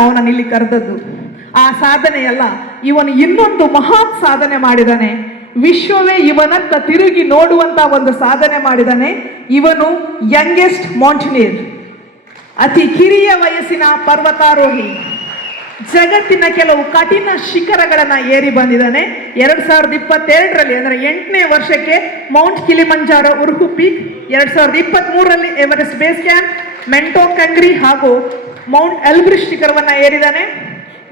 ಅವನನ್ನು ಇಲ್ಲಿ ಕರೆದದ್ದು. ಆ ಸಾಧನೆಯಲ್ಲ, ಇವನು ಇನ್ನೊಂದು ಮಹಾನ್ ಸಾಧನೆ ಮಾಡಿದಾನೆ. ವಿಶ್ವವೇ ಇವನತ್ತ ತಿರುಗಿ ನೋಡುವಂತ ಒಂದು ಸಾಧನೆ ಮಾಡಿದಾನೆ. ಇವನು ಯಂಗೆಸ್ಟ್ ಮೌಂಟೇನಿಯರ್, ಅತಿ ಕಿರಿಯ ವಯಸ್ಸಿನ ಪರ್ವತಾರೋಹಿ. ಜಗತ್ತಿನ ಕೆಲವು ಕಠಿಣ ಶಿಖರಗಳನ್ನ ಏರಿ ಬಂದಿದ್ದಾನೆ. 2022ರಲ್ಲಿ ಅಂದ್ರೆ 8ನೇ ವರ್ಷಕ್ಕೆ ಮೌಂಟ್ ಕಿಲಿಮಂಜಾರೋ ಉರ್ಹು ಪೀಕ್, 2023ರಲ್ಲಿ Everest base camp, Mentok Kangri ಹಾಗೂ ಮೌಂಟ್ ಎಲ್ಬ್ರಿಸ್ ಶಿಖರವನ್ನ ಏರಿದಾನೆ.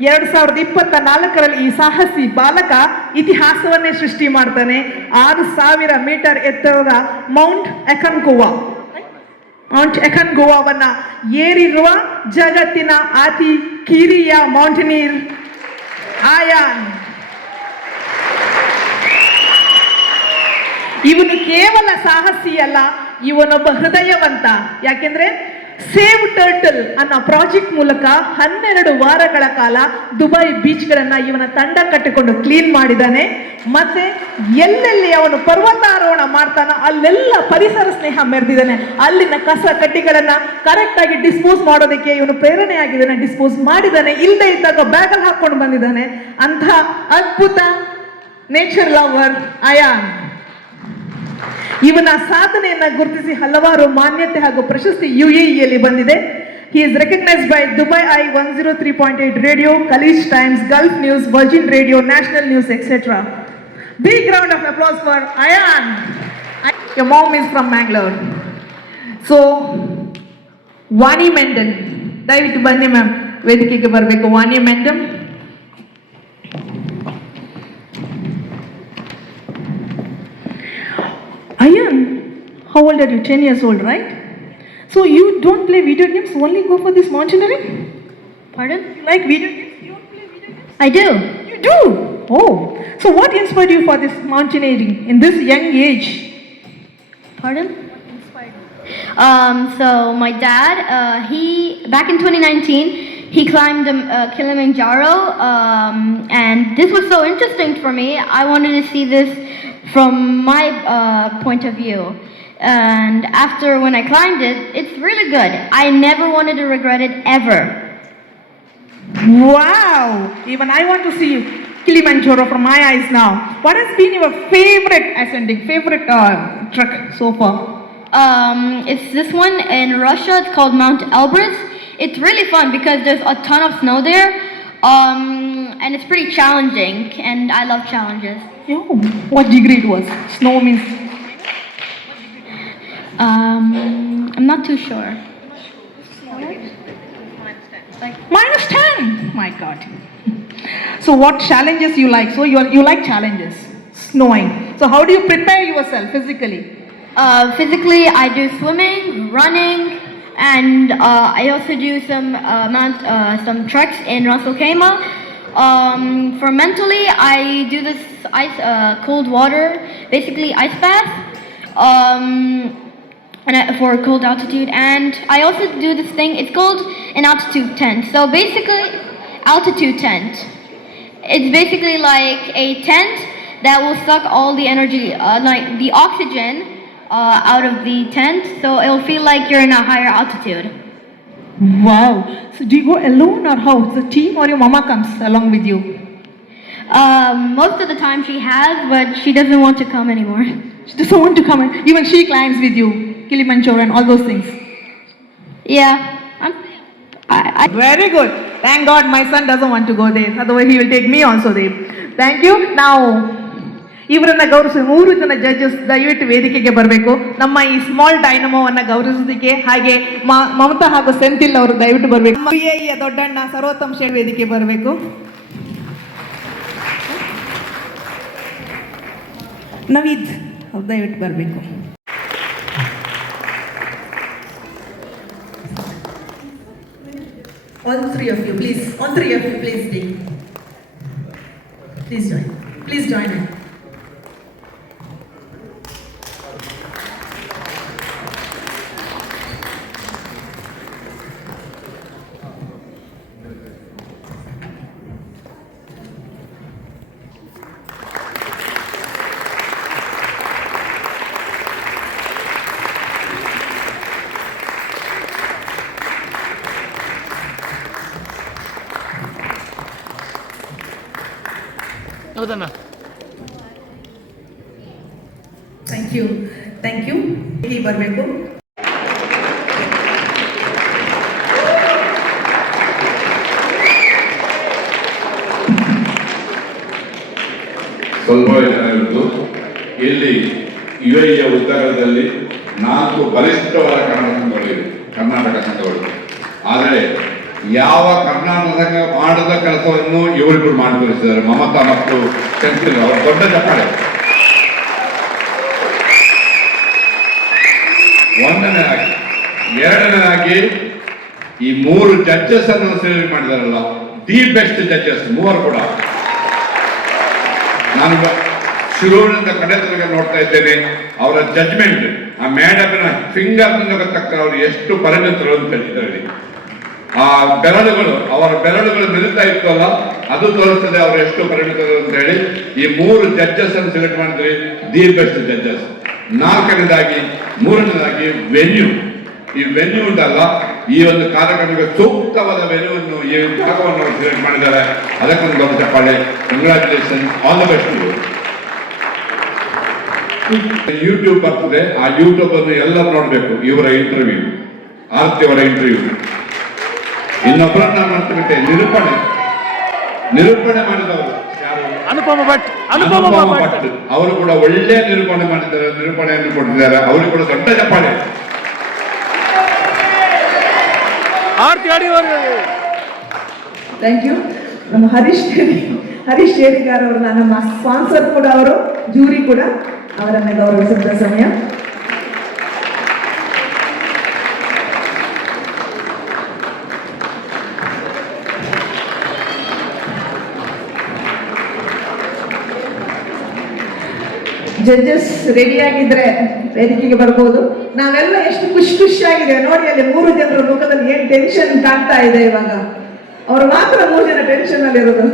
2024ರಲ್ಲಿ ಈ ಸಾಹಸಿ ಬಾಲಕ ಇತಿಹಾಸವನ್ನೇ ಸೃಷ್ಟಿ ಮಾಡ್ತಾನೆ. 6000 ಮೀಟರ್ ಎತ್ತರದ ಮೌಂಟ್ ಅಕನ್ಗುವಾವನ್ನ ಏರಿರುವ ಜಗತ್ತಿನ ಅತಿ ಕಿರಿಯ ಮೌಂಟೇನಿಯರ್ ಆಯಾನ್. ಇವನು ಕೇವಲ ಸಾಹಸಿ ಅಲ್ಲ, ಇವನೊಬ್ಬ ಹೃದಯವಂತ. ಯಾಕೆಂದ್ರೆ ಸೇವ್ ಟರ್ಟಲ್ ಅನ್ನೋ ಪ್ರಾಜೆಕ್ಟ್ ಮೂಲಕ 12 ವಾರಗಳ ಕಾಲ ದುಬೈ ಬೀಚ್ಗಳನ್ನ ಇವನ ತಂಡ ಕಟ್ಟಿಕೊಂಡು ಕ್ಲೀನ್ ಮಾಡಿದ್ದಾನೆ. ಮತ್ತೆ ಎಲ್ಲೆಲ್ಲಿ ಅವನು ಪರ್ವತಾರೋಹಣ ಮಾಡ್ತಾನೋ ಅಲ್ಲೆಲ್ಲ ಪರಿಸರ ಸ್ನೇಹ ಮೆರೆದಿದ್ದಾನೆ. ಅಲ್ಲಿನ ಕಸ ಕಡ್ಡಿಗಳನ್ನ ಕರೆಕ್ಟ್ ಆಗಿ ಡಿಸ್ಪೋಸ್ ಮಾಡೋದಕ್ಕೆ ಇವನು ಪ್ರೇರಣೆ ಆಗಿದ್ದಾನೆ, ಡಿಸ್ಪೋಸ್ ಮಾಡಿದ್ದಾನೆ. ಇಲ್ಲದೆ ಇದ್ದಾಗ ಬ್ಯಾಗಲ್ಲಿ ಹಾಕೊಂಡು ಬಂದಿದ್ದಾನೆ. ಅಂಥ ಅದ್ಭುತ ನೇಚರ್ ಲವರ್ ಅಯಾನ್. ಇವನ ಸಾಧನೆಯನ್ನ ಗುರುತಿಸಿ ಹಲವಾರು ಮಾನ್ಯತೆ ಹಾಗೂ ಪ್ರಶಸ್ತಿ UAEಯಲ್ಲಿ ಬಂದಿದೆ. He is recognized by Dubai Eye 103.8 Radio, Khaleej Times, Gulf News, Virgin Radio, National News, etc. Big round of applause for Ayan. Your mom is from Bangalore. So, Vani Mendon, ದಯವಿಟ್ಟು ಬನ್ನಿ ಮ್ಯಾಮ್, ವೇದಿಕೆಗೆ ಬರಬೇಕು. ವಾಣಿ Mendon. Ayan, how old are you? 10 years old, right? So you don't play video games, only go for this mountaineering? Pardon? You like video games? You don't play video games? I do. You do? Oh. So what inspired you for this mountaineering in this young age? Pardon? So my dad, back in 2019, he climbed Kilimanjaro, and this was so interesting for me. I wanted to see this from my point of view. And after when I climbed it, it's really good. I never wanted to regret it ever. Wow! Even I want to see Kilimanjaro from my eyes now. What has been your favorite trek so far? It's this one in Russia. It's called Mount Elbrus. It's really fun because there's a ton of snow there, and it's pretty challenging, and I love challenges. Oh, what degree it was? Snow means? I'm not too sure. -10. My God. So what challenges you like? So you like challenges, snowing. So how do you prepare yourself physically? Physically, I do swimming, running, and I also do some treks in Ras Al Khaimah. For mentally, I do this cold water, basically ice bath, for cold altitude. And I also do this thing, it's called an altitude tent. So basically, altitude tent. It's basically like a tent that will suck all the energy, like the oxygen, out of the tent. So it'll feel like you're in a higher altitude. Wow. So do you go alone or how? It's a team or your mama comes along with you? Most of the time she has, but she doesn't want to come anymore. She doesn't want to come in. Even she climbs with you, Kilimanjaro and all those things. Yeah. Very good. Thank God my son doesn't want to go there. Otherwise he will take me also there. Thank you. Now, ಇವರನ್ನ ಗೌರವಿಸಿ 3 ಜನ judges ದಯವಿಟ್ಟು ವೇದಿಕೆಗೆ ಬರಬೇಕು. ನಮ್ಮ ಈ small ಡೈನಮೋವನ್ನ ಗೌರವಿಸೋದಕ್ಕೆ ಹಾಗೆ ಮಮತಾ ಹಾಗೂ ಸೆಂಥಿಲ್ ಅವರು ದಯವಿಟ್ಟು ಬರಬೇಕು. UAEಯ ದೊಡ್ಡಣ್ಣ ಸರ್ವೋತ್ತಮ್ ಶೇಡ್ ವೇದಿಕೆ ಬರಬೇಕು. ನವೀದ್ ಅವ್ರು ದಯವಿಟ್ಟು ಬರಬೇಕು. All three of you, please. All three of you, please stay. Please join. Please join in. ಹೌದಣ್ಣ. ಥ್ಯಾಂಕ್ ಯು ಇಲ್ಲಿ ಬರಬೇಕು. ಸ್ವಲ್ಪ ಇದ್ದು ಇಲ್ಲಿ ಯುಎಇಯ ಉತ್ತರದಲ್ಲಿ 4 ಬಲಿಷ್ಠವಾದ ಕರ್ನಾಟಕ ಸಂಘಗಳು. ಆದರೆ ಯಾವ ಕರ್ನಾಟಕ ಸಂಘ ಮಾಡದ ಕೆಲಸವನ್ನು ಇವರಿಬ್ಬರು ಮಾಡಿ ತೋರಿಸಿದ್ದಾರೆ, ಮಮತಾ ಮತ್ತು ಶಂಕರ್. ಅವರ ದೊಡ್ಡ ಚಪ್ಪಾಳೆ. ಒಂದನೇದಾಗಿ. ಎರಡನೇದಾಗಿ ಈ 3 ಜಡ್ಜಸ್ ಅನ್ನು ಸೇರಿ ಮಾಡಿದಾರಲ್ಲ, ದಿ ಬೆಸ್ಟ್ ಜಡ್ಜಸ್ 3 ಕೂಡ. ನಾನು ಶುರುವಿನಿಂದ ಕಡೆ ತನಕ ನೋಡ್ತಾ ಇದ್ದೇನೆ ಅವರ ಜಡ್ಜ್ಮೆಂಟ್. ಆ ಮೇಡಮ್ನ ಫಿಂಗರ್ನಿಂದ ಗೊತ್ತಾಗ್ತ ಅವರು ಎಷ್ಟು ಪರಿಣಿತರು ಅಂತ ಹೇಳಿದ್ರಲ್ಲಿ. ಆ ಬೆರಳುಗಳು, ಅವರ ಬೆರಳುಗಳು ನಿಲ್ತಾ ಇತ್ತಲ್ಲ, ಅದು ತೋರಿಸ್ತದೆ ಅವರು ಎಷ್ಟು ಪರಿಣಿತರು ಅಂತ ಹೇಳಿ. ಈ 3 ಜಡ್ಜಸ್ ಅನ್ನು ಸೆಲೆಕ್ಟ್ ಮಾಡಿದ್ರಿ, ದಿ ಬೆಸ್ಟ್ ಜಡ್ಜಸ್. 4ನೇದಾಗಿ 3ನೇದಾಗಿ ವೆನ್ಯೂ. ಈ ವೆನ್ಯೂ ಉಂಟಲ್ಲ, ಈ ಒಂದು ಕಾರ್ಯಕ್ರಮಕ್ಕೆ ಸೂಕ್ತವಾದ ವೆನ್ಯೂವನ್ನು, ಈ ಜಾಗವನ್ನು ಸೆಲೆಕ್ಟ್ ಮಾಡಿದ್ದಾರೆ. ಅದಕ್ಕೊಂದು ದೊಡ್ಡ ಚಪ್ಪಾಳೆ. Congratulation, all the best. YouTube ಬರ್ತದೆ, ಆ ಯೂಟ್ಯೂಬ್ ಅನ್ನು ಎಲ್ಲರೂ ನೋಡ್ಬೇಕು. ಇವರ ಇಂಟರ್ವ್ಯೂ, ಆರತಿ ಅವರ ಇಂಟರ್ವ್ಯೂ. ಇನ್ನೊಬ್ಬರನ್ನ ಮಾಡ್ತಿರುತ್ತೆ, ನಿರೂಪಣೆ ಮಾಡಿದವರು ಅನುಪಮ ಭಟ್. ಅವರು ಕೂಡ ಒಳ್ಳೆ ನಿರೂಪಣೆ ಮಾಡಿದ್ದಾರೆ, ನಿರೂಪಣೆಯನ್ನು ಕೊಟ್ಟಿದ್ದಾರೆ. ಅವರು ಕೂಡ ದೊಡ್ಡ ಚಪ್ಪಾಳೆ. Thank you. ನಮ್ಮ ಹರೀಶ್ ಶೇರಿಗಾರ್ ಅವರು, ನಮ್ಮ ಸ್ಪಾನ್ಸರ್ ಕೂಡ ಅವರು, ಜೂರಿ ಕೂಡ, ಅವರನ್ನು ಗೌರವಿಸಿದ ಸಮಯ. ಜಡ್ಜಸ್ ರೆಡಿಯಾಗಿದ್ರೆ ವೇದಿಕೆಗೆ ಬರ್ಬೋದು. ನಾವೆಲ್ಲ ಎಷ್ಟು ಖುಷಿಯಾಗಿದೆ ನೋಡಿ. ಅಲ್ಲಿ 3 ಜನರ ಮುಖದಲ್ಲಿ ಏನ್ ಟೆನ್ಷನ್ ಕಾಣ್ತಾ ಇದೆ ಇವಾಗ. ಅವರು ಮಾತ್ರ 3 ಜನ ಟೆನ್ಷನ್ ಅಲ್ಲಿ ಇರೋದು.